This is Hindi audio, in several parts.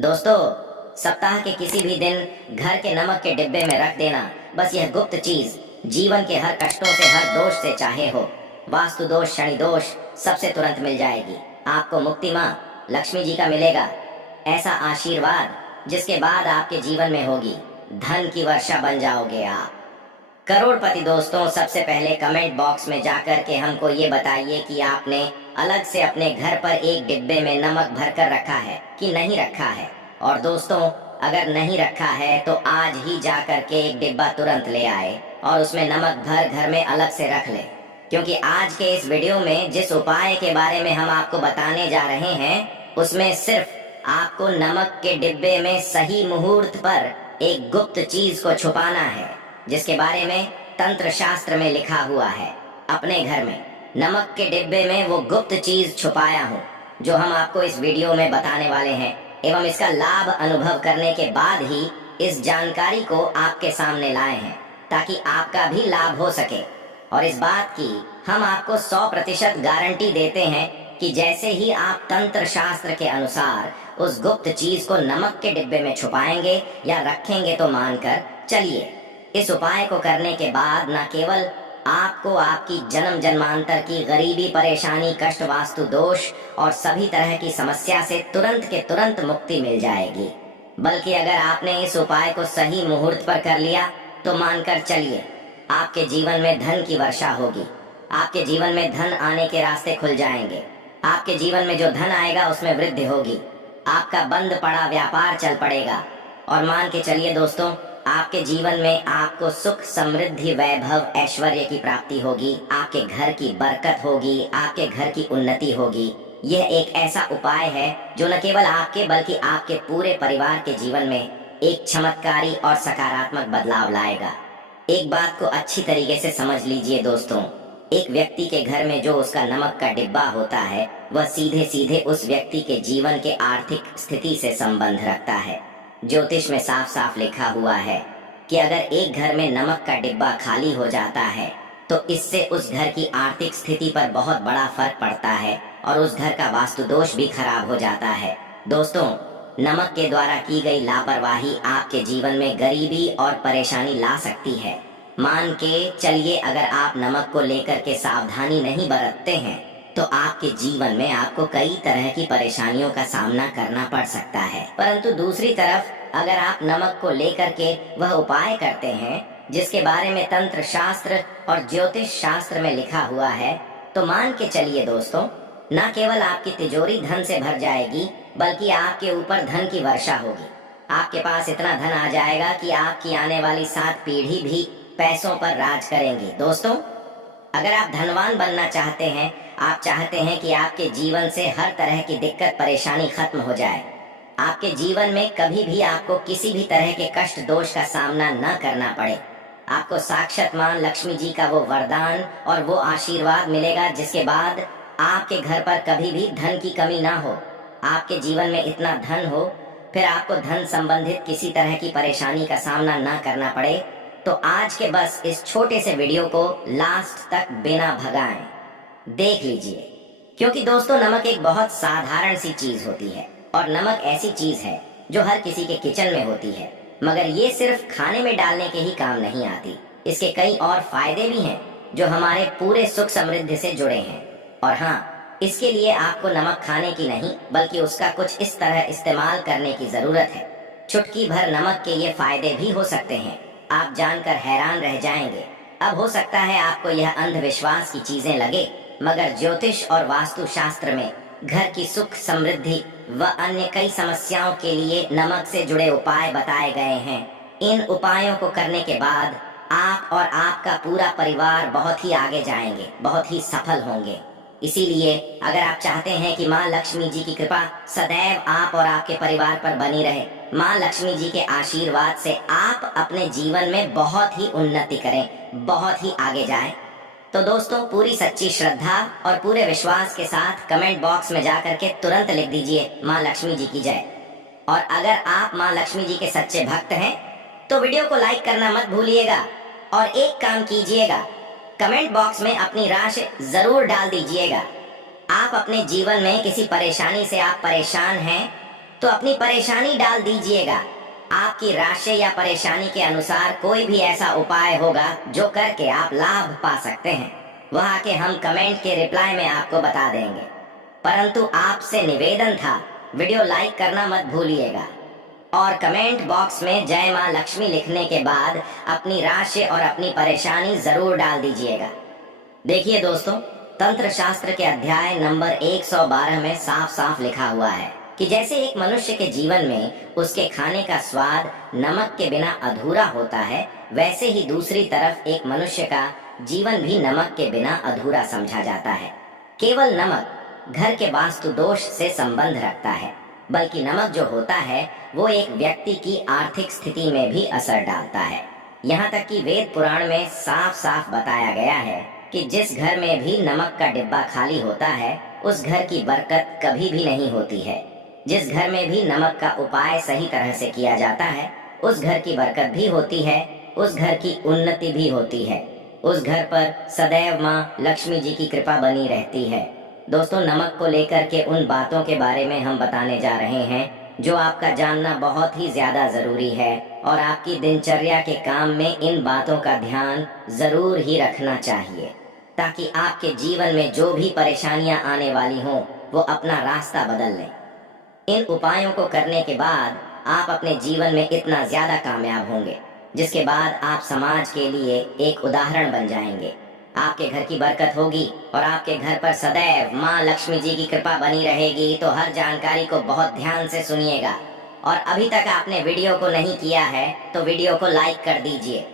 दोस्तों, सप्ताह के किसी भी दिन घर के नमक के डिब्बे में रख देना, बस यह गुप्त चीज जीवन के हर कष्टों से, हर दोष से, चाहे हो वास्तु दोष, शनि दोष, सबसे तुरंत मिल जाएगी। आपको मुक्ति माँ लक्ष्मी जी का मिलेगा ऐसा आशीर्वाद जिसके बाद आपके जीवन में होगी धन की वर्षा, बन जाओगे आप करोड़पति। दोस्तों, सबसे पहले कमेंट बॉक्स में जाकर के हमको ये बताइए कि आपने अलग से अपने घर पर एक डिब्बे में नमक भरकर रखा है कि नहीं रखा है। और दोस्तों, अगर नहीं रखा है तो आज ही जाकर के एक डिब्बा तुरंत ले आए और उसमें नमक भर घर में अलग से रख ले, क्योंकि आज के इस वीडियो में जिस उपाय के बारे में हम आपको बताने जा रहे हैं उसमें सिर्फ आपको नमक के डिब्बे में सही मुहूर्त पर एक गुप्त चीज को छुपाना है, जिसके बारे में तंत्र शास्त्र में लिखा हुआ है। अपने घर में नमक के डिब्बे में वो गुप्त चीज छुपाया हूँ जो हम आपको इस वीडियो में बताने वाले हैं, एवं इसका लाभ अनुभव करने के बाद ही इस जानकारी को आपके सामने लाए हैं ताकि आपका भी लाभ हो सके। और इस बात की हम आपको 100% गारंटी देते हैं कि जैसे ही आप तंत्र शास्त्र के अनुसार उस गुप्त चीज को नमक के डिब्बे में छुपाएंगे या रखेंगे तो मानकर चलिए, इस उपाय को करने के बाद न केवल आपको आपकी जन्म जन्मांतर की गरीबी, परेशानी, कष्ट, वास्तु दोष और सभी तरह की समस्या से तुरंत के तुरंत मुक्ति मिल जाएगी, बल्कि अगर आपने इस उपाय को सही मुहूर्त पर कर लिया तो मानकर चलिए आपके जीवन में धन की वर्षा होगी। आपके जीवन में धन आने के रास्ते खुल जाएंगे। आपके जीवन में जो धन आएगा उसमें वृद्धि होगी। आपका बंद पड़ा व्यापार चल पड़ेगा। और मान के चलिए दोस्तों, आपके जीवन में आपको सुख, समृद्धि, वैभव, ऐश्वर्य की प्राप्ति होगी। आपके घर की बरकत होगी, आपके घर की उन्नति होगी। यह एक ऐसा उपाय है जो न केवल आपके बल्कि आपके पूरे परिवार के जीवन में एक चमत्कारी और सकारात्मक बदलाव लाएगा। एक बात को अच्छी तरीके से समझ लीजिए दोस्तों, एक व्यक्ति के घर में जो उसका नमक का डिब्बा होता है वह सीधे सीधे उस व्यक्ति के जीवन के आर्थिक स्थिति से संबंध रखता है। ज्योतिष में साफ साफ लिखा हुआ है कि अगर एक घर में नमक का डिब्बा खाली हो जाता है तो इससे उस घर की आर्थिक स्थिति पर बहुत बड़ा फर्क पड़ता है और उस घर का वास्तु दोष भी खराब हो जाता है। दोस्तों, नमक के द्वारा की गई लापरवाही आपके जीवन में गरीबी और परेशानी ला सकती है। मान के चलिए, अगर आप नमक को लेकर के सावधानी नहीं बरतते हैं तो आपके जीवन में आपको कई तरह की परेशानियों का सामना करना पड़ सकता है। परंतु दूसरी तरफ अगर आप नमक को लेकर के वह उपाय करते हैं जिसके बारे में तंत्र शास्त्र और ज्योतिष शास्त्र में लिखा हुआ है, तो मान के चलिए दोस्तों, न केवल आपकी तिजोरी धन से भर जाएगी बल्कि आपके ऊपर धन की वर्षा होगी। आपके पास इतना धन आ जाएगा कि आपकी आने वाली 7 पीढ़ी भी पैसों पर राज करेंगी। दोस्तों, अगर आप धनवान बनना चाहते हैं, आप चाहते हैं कि आपके जीवन से हर तरह की दिक्कत, परेशानी खत्म हो जाए, आपके जीवन में कभी भी आपको किसी भी तरह के कष्ट, दोष का सामना न करना पड़े, आपको साक्षात मां लक्ष्मी जी का वो वरदान और वो आशीर्वाद मिलेगा जिसके बाद आपके घर पर कभी भी धन की कमी ना हो, आपके जीवन में इतना धन हो, फिर आपको धन संबंधित किसी तरह की परेशानी का सामना ना करना पड़े। तो आज के बस इस छोटे से वीडियो को लास्ट तक बिना भगाएं देख लीजिए, क्योंकि दोस्तों नमक एक बहुत साधारण सी चीज होती है और नमक ऐसी चीज है जो हर किसी के किचन में होती है, मगर ये सिर्फ खाने में डालने के ही काम नहीं आती। इसके कई और फायदे भी हैं जो हमारे पूरे सुख समृद्धि से जुड़े हैं। और हाँ, इसके लिए आपको नमक खाने की नहीं बल्कि उसका कुछ इस तरह इस्तेमाल करने की जरूरत है। चुटकी भर नमक के ये फायदे भी हो सकते हैं, आप जानकर हैरान रह जाएंगे। अब हो सकता है आपको यह अंधविश्वास की चीजें लगे, मगर ज्योतिष और वास्तु शास्त्र में घर की सुख, समृद्धि व अन्य कई समस्याओं के लिए नमक से जुड़े उपाय बताए गए हैं। इन उपायों को करने के बाद आप और आपका पूरा परिवार बहुत ही आगे जाएंगे, बहुत ही सफल होंगे। इसीलिए अगर आप चाहते हैं कि मां लक्ष्मी जी की कृपा सदैव आप और आपके परिवार पर बनी रहे, मां लक्ष्मी जी के आशीर्वाद से आप अपने जीवन में बहुत ही उन्नति करें, बहुत ही आगे जाएं, तो दोस्तों पूरी सच्ची श्रद्धा और पूरे विश्वास के साथ कमेंट बॉक्स में जाकर के तुरंत लिख दीजिए मां लक्ष्मी जी की जय। और अगर आप मां लक्ष्मी जी के सच्चे भक्त हैं तो वीडियो को लाइक करना मत भूलिएगा और एक काम कीजिएगा, कमेंट बॉक्स में अपनी राशि जरूर डाल दीजिएगा। आप अपने जीवन में किसी परेशानी से आप परेशान हैं तो अपनी परेशानी डाल दीजिएगा। आपकी राशि या परेशानी के अनुसार कोई भी ऐसा उपाय होगा जो करके आप लाभ पा सकते हैं, वह आके हम कमेंट के रिप्लाई में आपको बता देंगे। परंतु आपसे निवेदन था, वीडियो लाइक करना मत भूलिएगा और कमेंट बॉक्स में जय मां लक्ष्मी लिखने के बाद अपनी राशि और अपनी परेशानी जरूर डाल दीजिएगा। देखिए दोस्तों, तंत्र शास्त्र के अध्याय नंबर 112 में साफ साफ लिखा हुआ है कि जैसे एक मनुष्य के जीवन में उसके खाने का स्वाद नमक के बिना अधूरा होता है, वैसे ही दूसरी तरफ एक मनुष्य का जीवन भी नमक के बिना अधूरा समझा जाता है। केवल नमक घर के वास्तु दोष से संबंध रखता है, बल्कि नमक जो होता है वो एक व्यक्ति की आर्थिक स्थिति में भी असर डालता है। यहाँ तक कि वेद पुराण में साफ साफ बताया गया है कि जिस घर में भी नमक का डिब्बा खाली होता है उस घर की बरकत कभी भी नहीं होती है। जिस घर में भी नमक का उपाय सही तरह से किया जाता है उस घर की बरकत भी होती है, उस घर की उन्नति भी होती है, उस घर पर सदैव माँ लक्ष्मी जी की कृपा बनी रहती है। दोस्तों, नमक को लेकर के उन बातों के बारे में हम बताने जा रहे हैं जो आपका जानना बहुत ही ज्यादा जरूरी है और आपकी दिनचर्या के काम में इन बातों का ध्यान जरूर ही रखना चाहिए, ताकि आपके जीवन में जो भी परेशानियां आने वाली हों वो अपना रास्ता बदल लें। इन उपायों को करने के बाद आप अपने जीवन में इतना ज्यादा कामयाब होंगे जिसके बाद आप समाज के लिए एक उदाहरण बन जाएंगे। आपके घर की बरकत होगी और आपके घर पर सदैव माँ लक्ष्मी जी की कृपा बनी रहेगी। तो हर जानकारी को बहुत ध्यान से सुनिएगा और अभी तक आपने वीडियो को नहीं किया है तो वीडियो को लाइक कर दीजिए।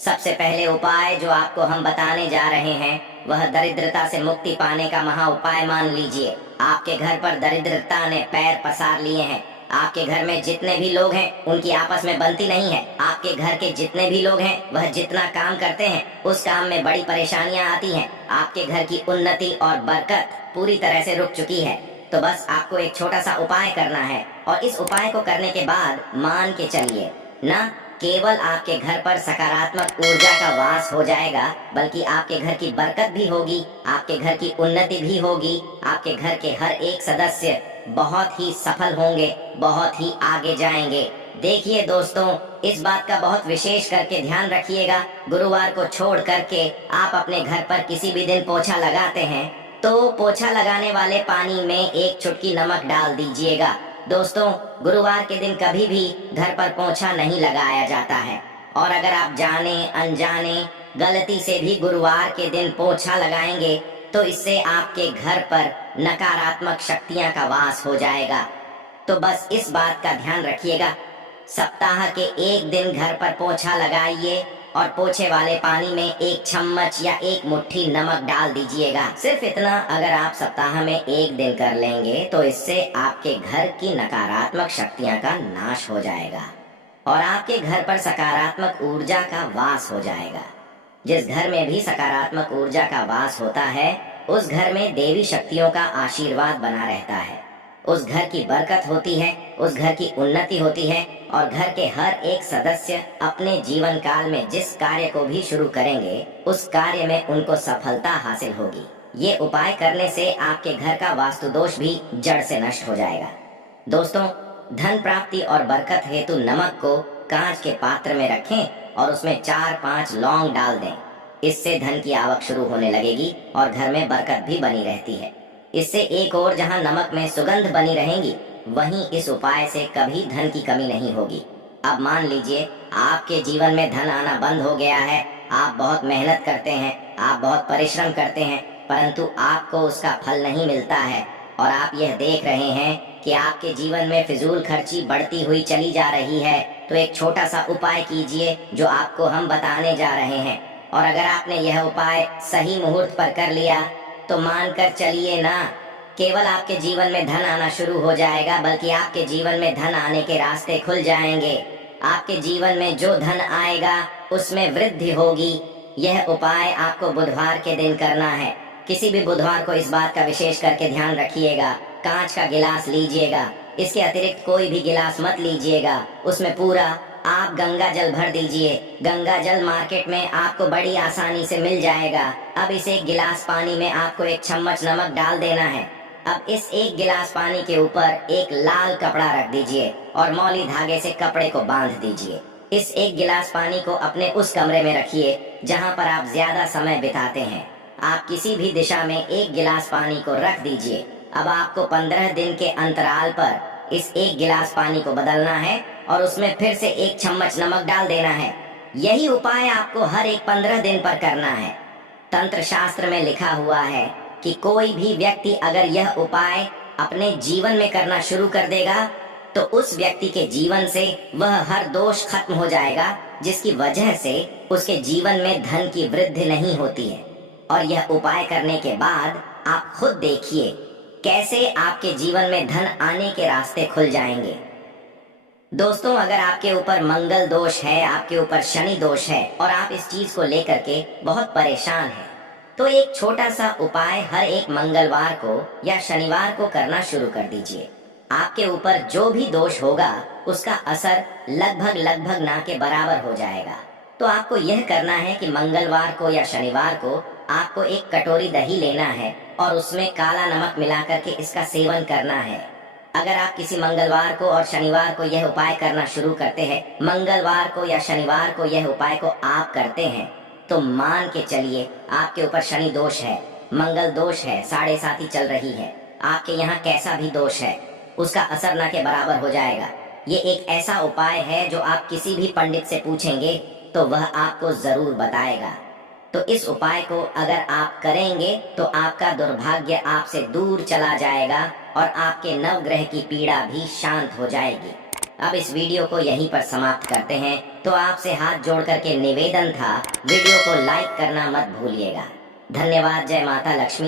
सबसे पहले उपाय जो आपको हम बताने जा रहे हैं वह दरिद्रता से मुक्ति पाने का महा उपाय मान लीजिए। आपके घर पर दरिद्रता ने पैर पसार लिए हैं। आपके घर में जितने भी लोग हैं उनकी आपस में बनती नहीं है। आपके घर के जितने भी लोग हैं वह जितना काम करते हैं उस काम में बड़ी परेशानियां आती हैं। आपके घर की उन्नति और बरकत पूरी तरह से रुक चुकी है। तो बस आपको एक छोटा सा उपाय करना है और इस उपाय को करने के बाद मान के चलिए, न केवल आपके घर पर सकारात्मक ऊर्जा का वास हो जाएगा बल्कि आपके घर की बरकत भी होगी, आपके घर की उन्नति भी होगी, आपके घर के हर एक सदस्य बहुत ही सफल होंगे, बहुत ही आगे जाएंगे। देखिए दोस्तों, इस बात का बहुत विशेष करके ध्यान रखिएगा। गुरुवार को छोड़ करके आप अपने घर पर किसी भी दिन पोछा लगाते हैं तो पोछा लगाने वाले पानी में एक चुटकी नमक डाल दीजिएगा। दोस्तों, गुरुवार के दिन कभी भी घर पर पोछा नहीं लगाया जाता है और अगर आप जाने अनजाने गलती से भी गुरुवार के दिन पोछा लगाएंगे तो इससे आपके घर पर नकारात्मक शक्तियां का वास हो जाएगा। तो बस इस बात का ध्यान रखिएगा। सप्ताह के एक दिन घर पर पोछा लगाइए और पोछे वाले पानी में एक चम्मच या एक मुट्ठी नमक डाल दीजिएगा। सिर्फ इतना अगर आप सप्ताह में एक दिन कर लेंगे तो इससे आपके घर की नकारात्मक शक्तियां का नाश हो जाएगा और आपके घर पर सकारात्मक ऊर्जा का वास हो जाएगा। जिस घर में भी सकारात्मक ऊर्जा का वास होता है उस घर में देवी शक्तियों का आशीर्वाद बना रहता है, उस घर की बरकत होती है, उस घर की उन्नति होती है और घर के हर एक सदस्य अपने जीवन काल में जिस कार्य को भी शुरू करेंगे उस कार्य में उनको सफलता हासिल होगी। ये उपाय करने से आपके घर का वास्तु दोष भी जड़ से नष्ट हो जाएगा। दोस्तों, धन प्राप्ति और बरकत हेतु नमक को कांच के पात्र में रखें और उसमें 4-5 लौंग डाल दें। इससे धन की आवक शुरू होने लगेगी और घर में बरकत भी बनी रहती है। इससे एक और जहां नमक में सुगंध बनी रहेंगी वहीं इस उपाय से कभी धन की कमी नहीं होगी। अब मान लीजिए आपके जीवन में धन आना बंद हो गया है, आप बहुत मेहनत करते हैं, आप बहुत परिश्रम करते हैं, परंतु आपको उसका फल नहीं मिलता है और आप यह देख रहे हैं कि आपके जीवन में फिजूल खर्ची बढ़ती हुई चली जा रही है। तो एक छोटा सा उपाय कीजिए जो आपको हम बताने जा रहे हैं और अगर आपने यह उपाय सही मुहूर्त पर कर लिया तो मानकर चलिए ना, केवल आपके जीवन में धन आना शुरू हो जाएगा बल्कि आपके जीवन में धन आने के रास्ते खुल जाएंगे। आपके जीवन में जो धन आएगा उसमें वृद्धि होगी। यह उपाय आपको बुधवार के दिन करना है। किसी भी बुधवार को इस बात का विशेष करके ध्यान रखिएगा। कांच का गिलास लीजिएगा, इसके अतिरिक्त कोई भी गिलास मत लीजिएगा। उसमें पूरा आप गंगा जल भर दीजिए। गंगा जल मार्केट में आपको बड़ी आसानी से मिल जाएगा। अब इस एक गिलास पानी में आपको एक चम्मच नमक डाल देना है अब इस एक गिलास पानी के ऊपर एक लाल कपड़ा रख दीजिए और मौली धागे से कपड़े को बांध दीजिए। इस एक गिलास पानी को अपने उस कमरे में रखिए जहां पर आप ज्यादा समय बिताते हैं। आप किसी भी दिशा में एक गिलास पानी को रख दीजिए। अब आपको 15 दिन के अंतराल पर इस एक गिलास पानी को बदलना है और उसमें फिर से 1 चम्मच नमक डाल देना है। यही उपाय आपको हर एक 15 दिन पर करना है। तंत्र शास्त्र में लिखा हुआ है कि कोई भी व्यक्ति अगर यह उपाय अपने जीवन में करना शुरू कर देगा तो उस व्यक्ति के जीवन से वह हर दोष खत्म हो जाएगा, जिसकी वजह से उसके जीवन में धन की वृद्धि नहीं होती है। और यह उपाय करने के बाद आप खुद देखिए कैसे आपके जीवन में धन आने के रास्ते खुल जाएंगे। दोस्तों, अगर आपके ऊपर मंगल दोष है, आपके ऊपर शनि दोष है और आप इस चीज को लेकर के बहुत परेशान हैं, तो एक छोटा सा उपाय हर एक मंगलवार को या शनिवार को करना शुरू कर दीजिए। आपके ऊपर जो भी दोष होगा उसका असर लगभग ना के बराबर हो जाएगा। तो आपको यह करना है कि मंगलवार को या शनिवार को आपको एक कटोरी दही लेना है और उसमें काला नमक मिला करके इसका सेवन करना है। अगर आप किसी मंगलवार को और शनिवार को यह उपाय करना शुरू करते हैं, मंगलवार को या शनिवार को यह उपाय को आप करते हैं, तो मान के चलिए आपके ऊपर शनि दोष है, मंगल दोष है, 7.5 चल रही है, आपके यहाँ कैसा भी दोष है उसका असर न के बराबर हो जाएगा। ये एक ऐसा उपाय है जो आप किसी भी पंडित से पूछेंगे तो वह आपको जरूर बताएगा। तो इस उपाय को अगर आप करेंगे तो आपका दुर्भाग्य आपसे दूर चला जाएगा और आपके नवग्रह की पीड़ा भी शांत हो जाएगी। अब इस वीडियो को यहीं पर समाप्त करते हैं। तो आपसे हाथ जोड़ करके निवेदन था, वीडियो को लाइक करना मत भूलिएगा। धन्यवाद। जय माता लक्ष्मी।